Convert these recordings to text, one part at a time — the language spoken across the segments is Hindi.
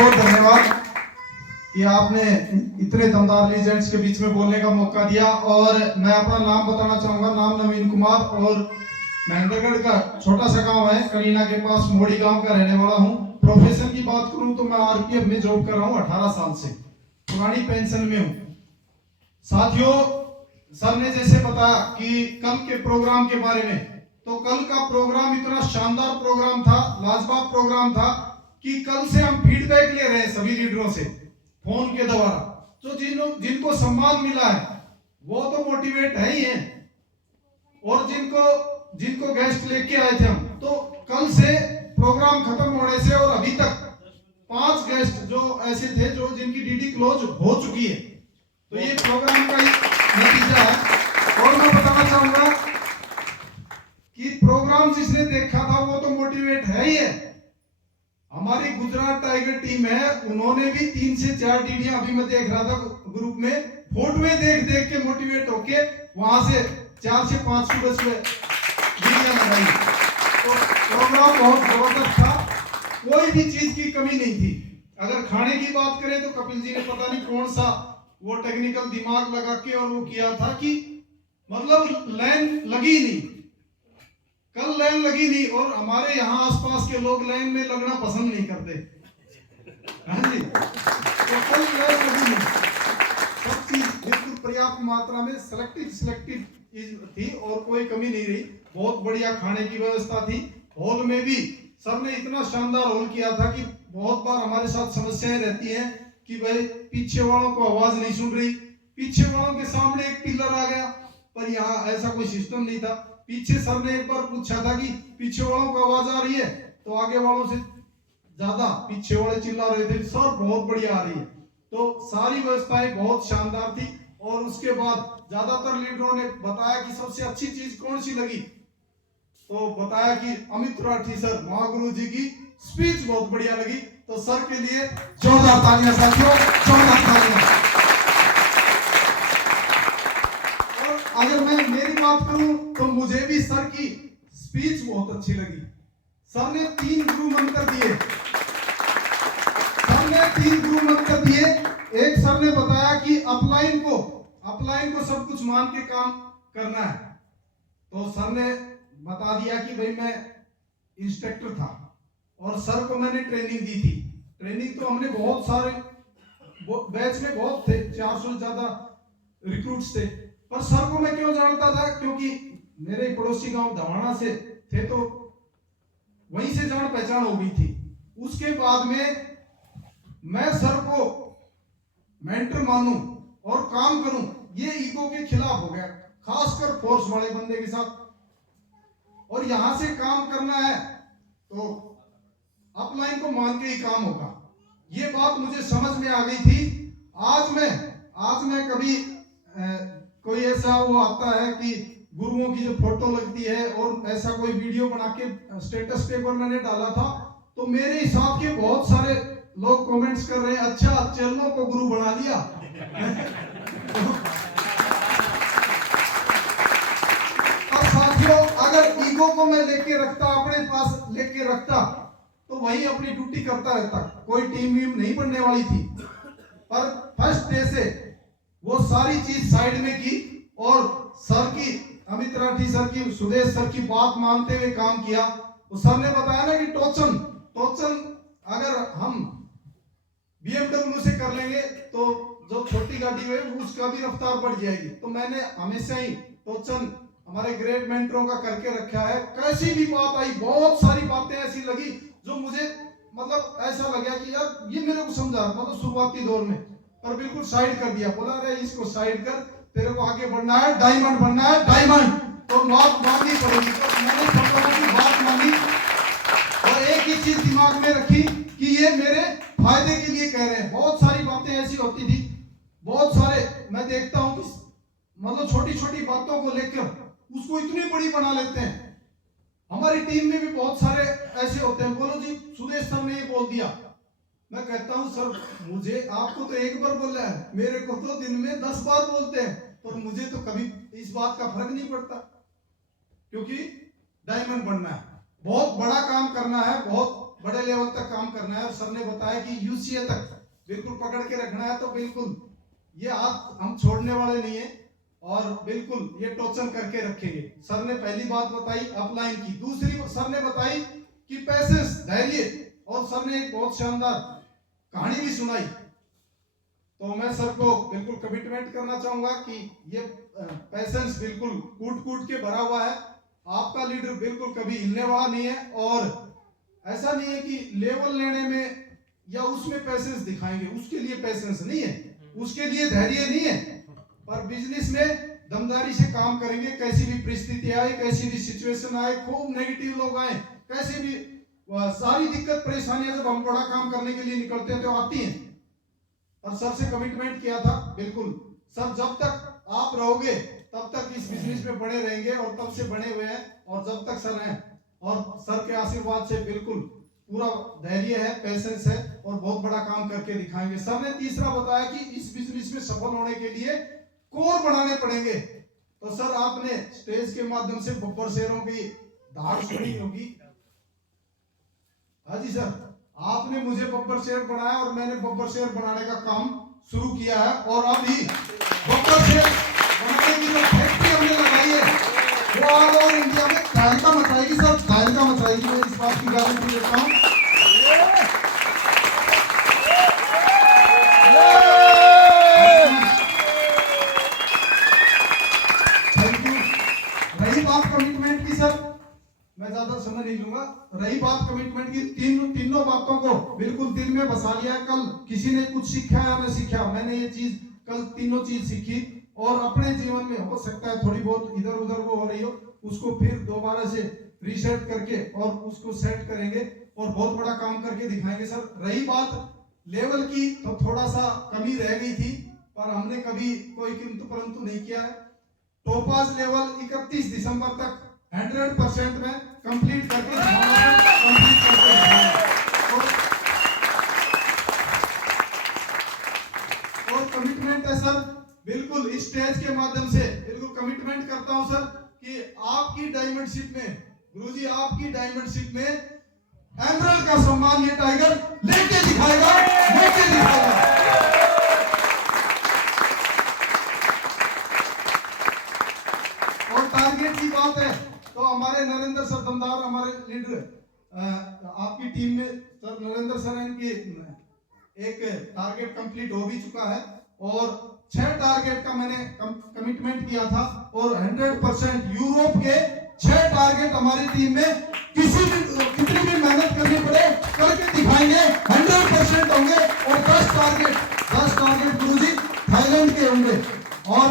बहुत धन्यवाद कि आपने इतने दमदार लीजेंड्स के बीच में बोलने का मौका दिया। और मैं अपना नाम बताना चाहूंगा, नाम नवीन कुमार, और महेंद्रगढ़ का छोटा सा गांव है कलीना के पास, मोड़ी गांव का रहने वाला हूं। प्रोफेशन की बात करूं तो मैं आरपीएफ में जॉब कर रहा हूं 18 साल से, पुरानी पेंशन में हूं। साथियों, सर ने जैसे बताया कि कल के प्रोग्राम के बारे में, तो कल का प्रोग्राम इतना शानदार प्रोग्राम था, लाजवाब प्रोग्राम था कि कल से हम फीडबैक ले रहे हैं सभी लीडरों से फोन के द्वारा। तो जिनको सम्मान मिला है वो तो मोटिवेट है ही है, और जिनको गेस्ट लेके आए थे हम, तो कल से प्रोग्राम खत्म होने से और अभी तक 5 गेस्ट जो ऐसे थे जो जिनकी डीडी क्लोज हो चुकी है, तो ये प्रोग्राम का नतीजा है। और मैं बताना चाहूंगा कि प्रोग्राम जिसने देखा था वो तो मोटिवेट है ही है। हमारी गुजरात टाइगर टीम है, उन्होंने भी 3 से 4 डीडियां, अभी मैं देख रहा था ग्रुप में, फोटो देख के मोटिवेट होके वहां से 4 से 5 सुबह डीडियां लगाई। तो प्रोग्राम बहुत जबरदस्त था, कोई भी चीज की कमी नहीं थी। अगर खाने की बात करें तो कपिल जी ने पता नहीं कौन सा वो टेक्निकल दिमाग लगा के और वो किया था कि मतलब लाइन लगी नहीं, कल लाइन लगी नहीं। और हमारे यहाँ आसपास के लोग लाइन में लगना पसंद नहीं करते, हाँ जी, तो कल लाइन लगी नहीं। सब चीज बिल्कुल पर्याप्त मात्रा में सिलेक्टिव चीज थी और कोई कमी नहीं रही। बहुत बढ़िया खाने की व्यवस्था थी। हॉल में भी सर ने इतना शानदार हॉल किया था कि बहुत बार हमारे साथ समस्याएं रहती हैं कि भाई पीछे वालों को आवाज नहीं सुन रही, पीछे वालों के सामने एक पिलर आ गया, पर यहाँ ऐसा कोई सिस्टम नहीं था। पीछे सर ने एक बार पूछा था कि पीछे वालों को आवाज आ रही है, तो आगे वालों से ज्यादा पीछे वाले चिल्ला रहे थे सर बहुत बढ़िया आ रही है। तो सारी व्यवस्थाएं बहुत शानदार थी। और उसके बाद ज्यादातर लीडरों ने बताया कि सबसे अच्छी चीज कौन सी लगी, तो बताया कि अमित राठी सर, महागुरु जी की स्पीच बहुत बढ़िया लगी। तो सर के लिए जोरदार तालियां साथियों, जोरदार तालियां। और अगर मैं मेरी बात करूं तो मुझे भी सर की स्पीच बहुत अच्छी लगी। सर ने 3 गुरु मंत्र दिए, एक सर ने बताया कि अपलाइन को सब कुछ मान के काम करना है। तो सर ने बता दिया कि भाई मैं इंस्ट्रक्टर था और सर को मैंने ट्रेनिंग दी थी। ट्रेनिंग तो हमने बहुत सारे बैच में बहुत थे, 400 ज्यादा रिक्रूट्स थे, पर सर को मैं क्यों जानता था, क्योंकि मेरे पड़ोसी गांव धवाना से थे, तो वहीं से जान पहचान हो गई थी। उसके बाद में मैं सर को मेंटर मानूं और काम करूं, ये ईगो के खिलाफ हो गया, खासकर फोर्स वाले बंदे के साथ। और यहां से काम करना है तो अपलाइन को मान के ही काम होगा, ये बात मुझे समझ में आ गई थी। आज मैं कभी कोई ऐसा वो आता है कि गुरुओं की जो फोटो लगती है और ऐसा कोई वीडियो बना के स्टेटस पे पर मैंने डाला था, तो मेरे साथ के बहुत सारे लोग कमेंट्स कर रहे हैं, अच्छा चरणों को गुरु बना लिया। और साथियों, अगर ईगो को मैं लेके रखता, अपने पास लेके रखता, तो वही अपनी ड्यूटी करता रहता, कोई टीम वीम नहीं बनने वाली थी। पर फर्स्ट डे से वो सारी चीज साइड में की और सर की, अमित राठी सर की, सुदेश सर की बात मानते हुए काम किया। तो सर ने बताया ना कि टोचन अगर हम BMW से कर लेंगे तो जो छोटी गाड़ी है उसका भी रफ्तार बढ़ जाएगी। तो मैंने हमेशा ही टोचन हमारे ग्रेट मेंटरों का करके रखा है। कैसी भी बात आई, बहुत सारी बातें ऐसी लगी जो मुझे मतलब ऐसा लगा कि यार ये मेरे को समझा, मतलब शुरुआती दौर में, पर बिल्कुल साइड कर दिया। बोला अरे इसको साइड कर, तेरे को आगे बढ़ना है, डायमंड बनना है, डायमंड, तो बात माननी पड़ेगी। तो मैंने सब लोगों की बात मानी और एक ही चीज दिमाग में रखी कि ये मेरे फायदे के लिए कह रहे हैं। बहुत सारी बातें ऐसी होती थी, बहुत सारे मैं देखता हूं कि मतलब छोटी छोटी बातों को लेकर उसको इतनी बड़ी बना लेते हैं। हमारी टीम में भी बहुत सारे ऐसे होते हैं, बोलो जी सुदेश सर ने ये बोल दिया, मैं कहता हूं सर मुझे, आपको तो एक बार बोला है, मेरे को तो दिन में 10 बार बोलते हैं, पर मुझे तो कभी इस बात का फर्क नहीं पड़ता, क्योंकि डायमंड बनना है, बहुत बड़ा काम करना है, बहुत बड़े लेवल तक काम करना है और सर ने बताया कि यूसीए तक बिल्कुल पकड़ के रखना है। तो बिल्कुल ये हाथ हम छोड़ने वाले नहीं है और बिल्कुल ये टोचन करके रखेंगे। सर ने पहली बात बताई अपलाइन की, दूसरी सर ने बताई कि पैसेंस, धैर्य, और सर ने एक बहुत शानदार कहानी भी सुनाई। तो मैं सर को बिल्कुल कमिटमेंट करना चाहूंगा कि ये पैसेंस बिल्कुल कूट कूट के भरा हुआ है। आपका लीडर बिल्कुल कभी हिलने वाला नहीं है और ऐसा नहीं है कि लेवल लेने में या उसमें पैसेंस दिखाएंगे, उसके लिए पैसेंस नहीं है, उसके लिए धैर्य नहीं है, पर बिजनेस में दमदारी से काम करेंगे। कैसी भी परिस्थिति आए, कैसी भी सिचुएशन आए, खूब नेगेटिव लोग आए, कैसे भी सारी दिक्कत परेशानियां जब हम बड़ा काम करने के लिए निकलते हैं तो आती हैं। और सर से कमिटमेंट किया था, बिल्कुल सर जब तक आप रहोगे तब तक इस बिजनेस में बने रहेंगे और तब से बने हुए हैं और जब तक सर हैं, और सर के आशीर्वाद से बिल्कुल पूरा धैर्य है, पैसेंस है और बहुत बड़ा काम करके दिखाएंगे। सर ने तीसरा बताया कि इस बिजनेस में सफल होने के लिए कोर बनाने पड़ेंगे। तो सर आपने स्टेज के माध्यम से बब्बर शेरों की धार सुनी होगी। हाँ जी सर, आपने मुझे बब्बर शेर बनाया और मैंने बब्बर शेर बनाने का काम शुरू किया है और अभी बब्बर शेर बनाने की जो फैक्ट्री हमने लगाई है वो ऑल ओवर इंडिया में तहलका मचाएगी सर, तहलका मचाएगी। मैं इस बात की गारंटी देता हूँ। Thank you. रही बात कमिटमेंट की सर, मैं ज्यादा समय नहीं लूंगा। रही बात कमिटमेंट की, तीनों बातों को बिल्कुल दिल में बसा लिया। कल किसी ने कुछ सीखा या न सीखा, मैंने ये चीज कल तीनों चीज सीखी और अपने जीवन में हो सकता है थोड़ी बहुत इधर उधर वो हो रही हो, उसको फिर दोबारा से रीसेट करके और उसको सेट करेंगे और बहुत बड़ा काम करके दिखाएंगे सर। रही बात लेवल की, तो थोड़ा सा कमी रह गई थी पर हमने कभी कोई किंतु परंतु नहीं किया है। टोपाज लेवल 31 दिसंबर तक 100% में कंप्लीट करके और कमिटमेंट है सर, बिल्कुल इस स्टेज के माध्यम से बिल्कुल कमिटमेंट करता हूं सर कि आपकी डायमंडशिप में, गुरुजी आपकी डायमंडशिप में एमरल्ड का सम्मान ये टाइगर लेके दिखाएगा, लेके दिखाएगा। और टारगेट की बात है तो हमारे नरेंद्र सर दमदार, हमारे लीडर, आपकी टीम में सर नरेंद्र सर, इनकी एक टारगेट कंप्लीट हो भी चुका है और 6 टारगेट का मैंने कमिटमेंट किया था और 100% यूरोप के 6 टारगेट हमारी टीम में कितनी भी मेहनत करनी पड़े करके दिखाएंगे, 100% होंगे। और 10 टारगेट गुरुजी थाईलैंड के होंगे और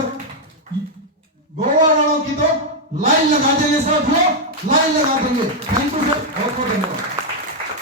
गोवा वालों की तो लाइन लगा देंगे सर, लाइन लगा देंगे। थैंक यू सर, बहुत बहुत धन्यवाद।